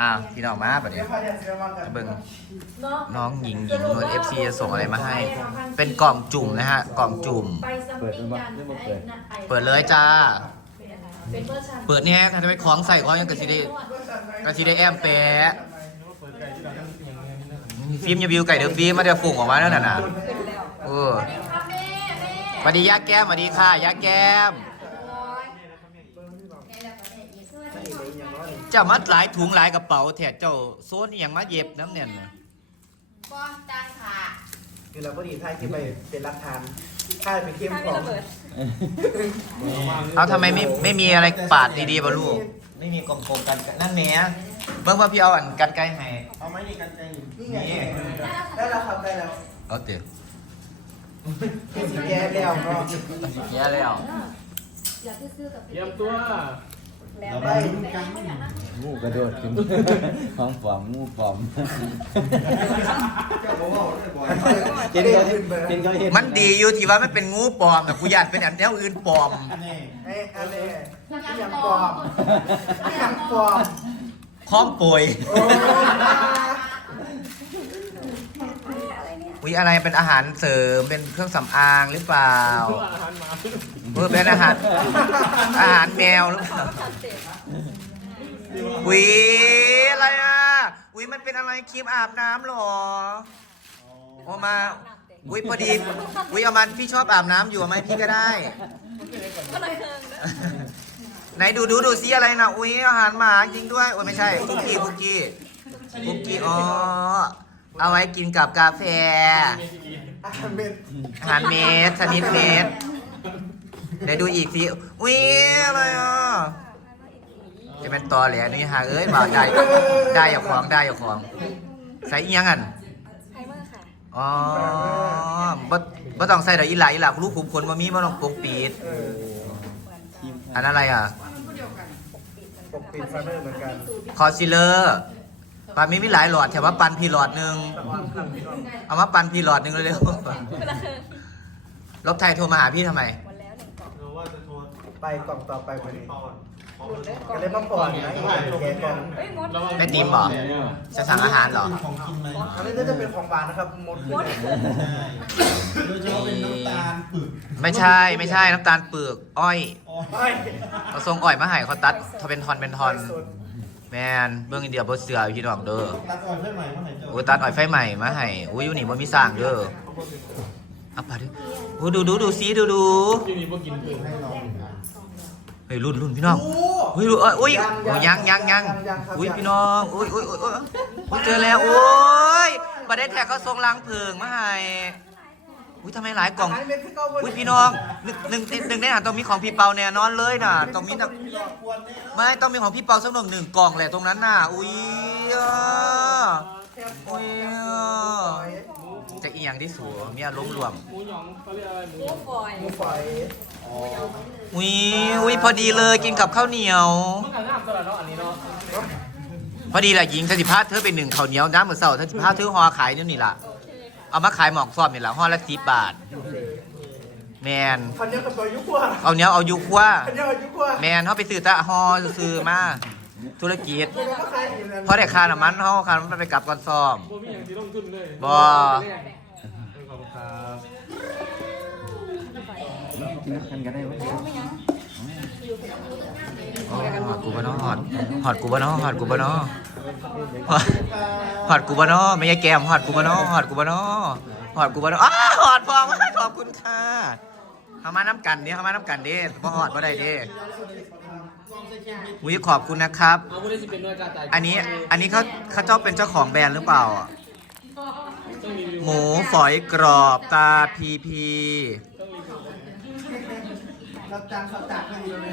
อ้าวพี่น้องมาปะเนี่ยเบิ่งน้องหญิงหญิงนวลเอฟซีจะส่งอะไรมาให้ เป็นกล่องจุ่มนะฮะ กล่องจุ่มไปซัมติงกันเปิดเลยจ้า เป็นเวอร์ชันเปิดเนี่ยถ้าจะไปคล้องใส่คล้องยังกะสิได้กะสิได้แอมแปะฟิล์มอย่าวิวไก่เด้อฟิล์มมาเดี๋ยวฝุ่งออกมาแล้วน่ะนะเออสวัสดีค่ะแม่แม่สวัสดียาแก้มสวัสดีค่ะยาแก้ม เจ้ามัดหลายถุงหลายกระเป๋าแถดเจ้าโซนอหย่างมาเย็บน้ำเนี่ยน่ะก้อนจานค่ะคือเราก็ดีท้ายที่ไปเป็นรักทานท้ายไปเข้มของเอาทำไมไม่ไม่มีอะไรปาดดีๆบ่ลูก ไม่มีกลมๆกันนั่นแหละเบิ่งว่าพี่เอาอันกันไกลให้ เอาไหมนี่กันใจนี่ไงนี่ ได้แล้วครับได้แล้วเอาเต๋อเห็นสีแย่แล้วก็แย่แล้ว อย่าซื่อๆกับเตรียมตัว แล้วได้งูกระโดดขึ้นห้องปลอมงูปลอมเจ๊ได้ขึ้นไปเป็นเขาเห็นมันดีอยู่ที่ว่ามันเป็นงูปลอมแต่กูอยากเป็นอันแนวอื่นปลอมเอ้อันนี้อย่างปลอมอย่างปลอมพร้อมป่วยโอ้อุ้ยอะไรเป็นอาหารเสริมเป็นเครื่องสำอางหรือเปล่าตัวอาหารหมาเออเป็นอาหารอาหารแมวหรือเปล่าอุ้ยอะไรอะอุ้ยมันเป็นอะไรครีมอาบน้ำเหรอโอมาอุ้ยพอดีอุ้ยเอามันพี่ชอบอาบน้ำอยู่เอาไหมพี่ก็ได้ไหนดูดูดูซิอะไรนะอุ้ยอาหารหมาจริงด้วยโอ้ยไม่ใช่คุกกี้คุกกี้คุกกี้อ๋อ เอาไว้กินกับกาแฟอาหารเม็ดอาหารเม็ดชนิดเม็ดเดี๋ยวดูอีกทีอุ้ยอะไรอะจะเป็นตอแหลนี่ฮะเอ้ยบ่าวได้ได้อย่าของได้อย่าของ ใส่อีหยังอันไฮเมอร์ค่ะอ๋อบ่บ่ต้องใส่ดอกอีหลาอีหลาลูกขุมขนบ่มีบ่ต้องปกปิดเอออันนั้นอะไรอะปกปิดฟันเนอร์เหมือนกันคอนซีลเลอร์ ปานมีมีหลายหลอดแถมว่าปันพี่หลอดหนึ่งตะวันครับพี่น้องเอามาปันพี่หลอดหนึ่งเร็วๆลบไทยโทรมาหาพี่ทำไมเราว่าจะโทรไปกล่องต่อไปพอดีปอนก็เลยมาปอนนะแกกล่องแม่ติมเหรอ จะสั่งอาหารเหรออันนี้น่าจะเป็นของหวานนะครับมดเลยโดยเฉพาะเป็นน้ำตาลปึกไม่ใช่ไม่ใช่น้ำตาลเปลือกอ้อยไม่เขาทรงอ้อยมาให้เขาตัดเขาเป็นทอนเป็นทอน แมนเบื้องอินเดียบ่เสืออยู่ที่ดอกเด้อตัดอ่อนเพื่อนใหม่เมื่อไหร่จะโอ้ยตัดอ้อยไฟใหม่มาให้อุ้ยอยู่นี่บ่มีสร้างเด้อเอาไปดิโอ้ยดูดูดูซิดูดูที่นี่พวกกินเปลือกให้ลองเฮ้ยรุ่นรุ่นพี่น้องอุ้ยรุ่นเอ้ยอุ้ยโอ้ยยังยังยังอุ้ยพี่น้องอุ้ยอุ้ยอุ้ยอุ้ยอุ้ยเจอแล้วโอ้ยประเด็นแท็กเขาทรงลังเพิงมาให้ อุ้ยทำไมหลายกล่องอันนี้เป็นที่เก้าบนอุ้ยพี่น้องหนึ่งหนึ่งหนึ่งในอาหารต้องมีของพี่เปาแน่นอนเลยน่ะต้องมีนะไม่ต้องมีของพี่เปาสักหนึ่งหนึ่งกล่องแหละตรงนั้นน่ะ อุ้ยอะอุ้ยอะจะอีหยังที่สูงมีอารมณ์รวม หมูหยองเขาเรียกอะไรหมูหมูฝอยอุ้ยอุ้ยพอดีเลยกินกับข้าวเหนียวเมื่อกี้น้ำตลาดเนาะอันนี้เนาะพอดีแหละหญิงสถิภาพเธอเป็นหนึ่งข้าวเหนียวน้ำเหมือนเสาสถิภาพเธอห่อขายนี่นี่ล่ะ เอามาขายหมอกซอมนี่ล่ะห่อละสิบบาท แมนคันนี้กับตัวยุกว่าเอาเนี้ยเอายุคว่า คันนี้กับยุกว่าแมนเขาไปซื้อแตะฮอซื้อมาธุรกิจเป็นก็ใครอยู่นั่นเพราะได้ค่าน้ำมันเขาค่าน้ำมันไปกลับก่อนซ่อมบ่มีอย่างที่ต้องขึ้นเลยบ่ขอบคุณครับกันกันได้ไหมอ๋อหอดกูบ่เนาะหอดหอดกูบ่เนาะหอดกูบ่เนาะหอด หอดกูบ่เนาะไม่ใช่แกมหอดกูบ่เนาะหอดกูบ่เนาะหอดกูบ่เนาะอ้าหอดพอมาขอบคุณค่ะเอามาน้ำกันเด้เอามาน้ำกันเด้บ่หอดบ่ได้เด้วิขอบคุณนะครับ อันนี้อันนี้เขาเขาเจ้าเป็นเจ้าของแบรนด์หรือเปล่า หมูฝอยกรอบตาพีพี ต้องรีวิวเราจานเขาจัดไม่ดีเลย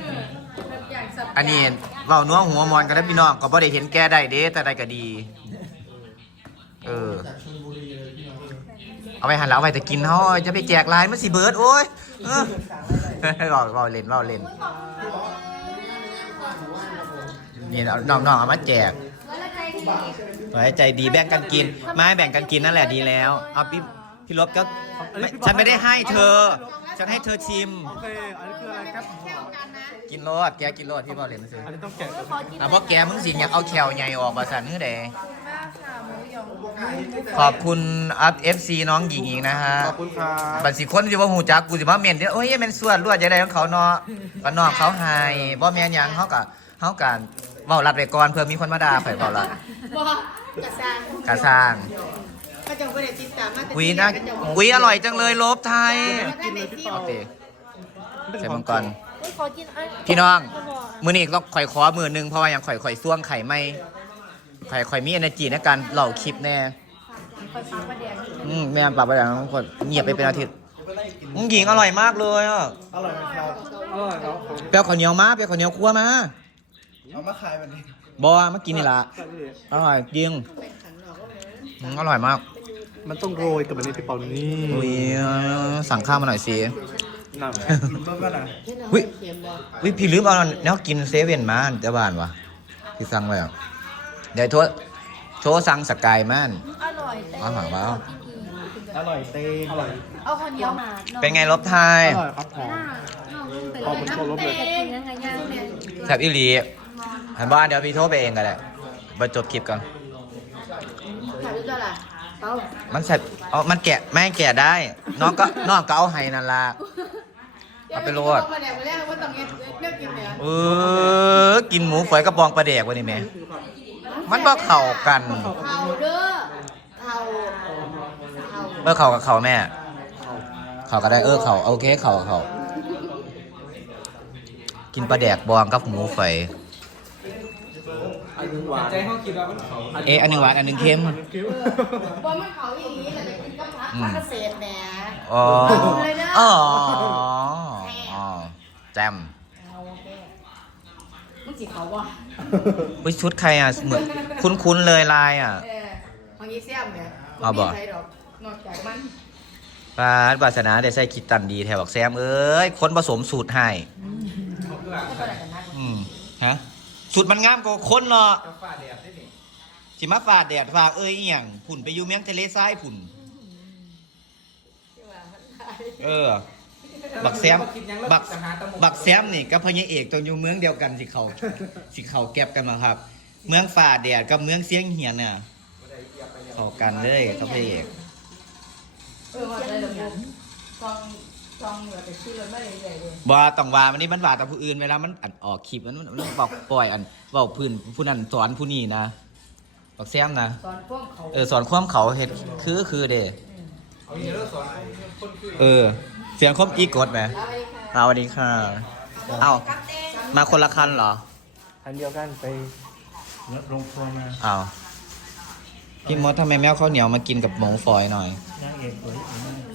อันนี้เว้านัวหัวมอนกันนะพี่น้องก็บ่ได้เห็นแก่ได้เด้แต่ใดก็ดี เออ จากชลบุรีเลยพี่น้องเอาไปหันแล้วเอาไปแต่กินเฮาจะไปแจกลายมันสิเบิร์ดโอ้ยเออเว้าเว้าเล่นเว้าเล่นนี่เอาน้องๆเอามาแจกไว้ใจดีแบ่งกันกิน ไม่แบ่งกันกินนั่นแหละดีแล้ว เอาพี่พี่ลบก็ไม่ฉันไม่ได้ให้เธอ ฉันให้เธอชิม โอเค อันนี้คืออะไรครับแค่กันนะกินโลดแกกินโลดพี่บอลเลยนะซื้ออันนี้ต้องแกะขอกินอะเพราะแกมึงสิอยากเอาแควใหญ่ออกมาสั่นนี่เด้มากค่ะหมูหยองขอบคุณอัพเอฟซีน้องหญิงอีกนะฮะขอบคุณครับบัดสิคนสิว่าหูจักกูสิว่าเมียนเด้อโอ้ยแม่นส่วนรวดจังไดของเขาเนาะก็น้องเขาให้บ่แม่นหยังเฮาก็เฮาก็เว้ารัดไปก่อนเพื่อมีคนมาด่าข่อยเว้ารัดบอกระซางกะสร้าง ก็จะไม่ได้ติดตามมากุยนะกุยอร่อยจังเลยลบไทยกินเลยพี่เอาติใส่มังกรขอกินอันพี่น้อง มื้อนี้ต้องข่อยขอมือหนึงเพราะว่ายังข่อยข่อยซ่วงไข่ไม่ข่อยข่อยมี energy ในการเล่าคลิปแน่คอยฟังประเดี๋ยวอืมแม่ปรับไปอย่างคนเงียบไปเป็นอาทิตย์อืมหญิงอร่อยมากเลยอะอร่อยไหมครับอร่อยครับเปรี้ยวข้าวเหนียวมาเปรี้ยวข้าวเหนียวคั่วมาเอามาขายแบบนี้บอมากินนี่ละอร่อยจริงอืมอร่อยมาก มันต้องโรยกับแบบนี้พี่เปานี่อุ้ยสั่งข้าวมาหน่อยสิน้ำเบิ่งกันนะวิวิพี่ลืมเอาแนวกินเซเว่นมาเจ้าบ้านวะพี่สั่งไว้อะเดี๋ยวโทษโชว์สั่งสกายมันอร่อยแต่อาหารว้าวอร่อยเต้อร่อยเอาข้าวเหนียวมาเป็นไงลบไทยอร่อยครับหอมขอบคุณโชว์รบเลยกินยังไงย่างเนี่ยแซ่บอีหลีเห็นบ้านเดี๋ยวพี่โทรไปเองก็ได้ไปจบคลิปก่อนถามด้วยล่ะ เอามันแซ่บเอ๋อมันแกะไม่ให้แกะได้ น้องก็ น้องก็เอาให้นั่นละเอาไปโรดมาแดกมาแรกว่าต้องเงี้ยเลือกกินเนี่ยเออ กินหมูฝอยกระบองปลาแดกวะนี่แม่มันบ่เข้ากันเผาเด้อเผาเผาเออเข้ากับเขาแม่ เขาก็ได้เออเขาโอเคเขากับเขากินปลาแดกบองกับหมูฝอย อันนึงหวานใจห้องคิดว่ามันเขาเอะอันหนึงหวานอันหนึงเค็ม บอมันเผาอย่างนี้แต่จะกินกับผักผักเกษตรแหน่อ๋อเลยนะอ๋อ อ๋อ แจมมึงจีเขาวะอุ้ยชุดใครอะ เหมือนคุ้นๆเลยลายอะ เออของยี่เสี่ยมเนี่ยเอาบ่มีใครดอกนอกจากมันปาดวาสนาได้ใส่คิดตันดีแถวบอกแซมเอ้ย คนผสมสูตรให้อืม ฮะ สูตรมันงามกว่าคนเนาะฝ่าแดดได้นี่สิมาฝาดแดดฝากเอ้ยอหย่างผุ่นไปอยู่เมียงทะเลทรายผุ่น เออ บักแซมบักบักแซมนี่กับพญาเอกต้องอยู่เมืองเดียวกันสิเขาสิเขาแก็บกันมาครับ เมืองฝ่าแดดกับเมืองเสียงเหียนเนี่ยเข้ากันเลยครับพระเอก เออว่าอะไรล่ะบุกอง กองเหลือแต่ชื่อมันไม่ได้ใหญ่เลยว่าต้องว่ามันนี่มันว่าแต่ผู้อื่นเวลามันอันออกคลิปมันมันมันบอกปล่อยอันบอกพื้นผู้นั้นสอนผู้นี้นะบอกแซมนะตอนพวกเขาเออสอนความเขาเฮ็ดคือคือเด้เอาอย่างนี้เราสอนคนคือเออ เสียงคมอีกดไหมแล้วไอ้ค่ะเอาสวัสดีค่ะ เอ้ามาคนละคันเหรออันเดียวกันไปลงครัวมา อ้าว พี่มดทำไมแมวข้าวเหนียวมากินกับหมูฝอยหน่อย นางเอกสวย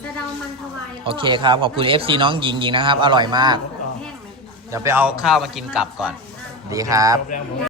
สะเดามันทวายโอเคครับ ขอบคุณ FC น้องหญิงหญิงนะครับ อร่อยมาก แห้งไหม เดี๋ยวไปเอาข้าวมากินกลับก่อน ดีครับ จบแล้ว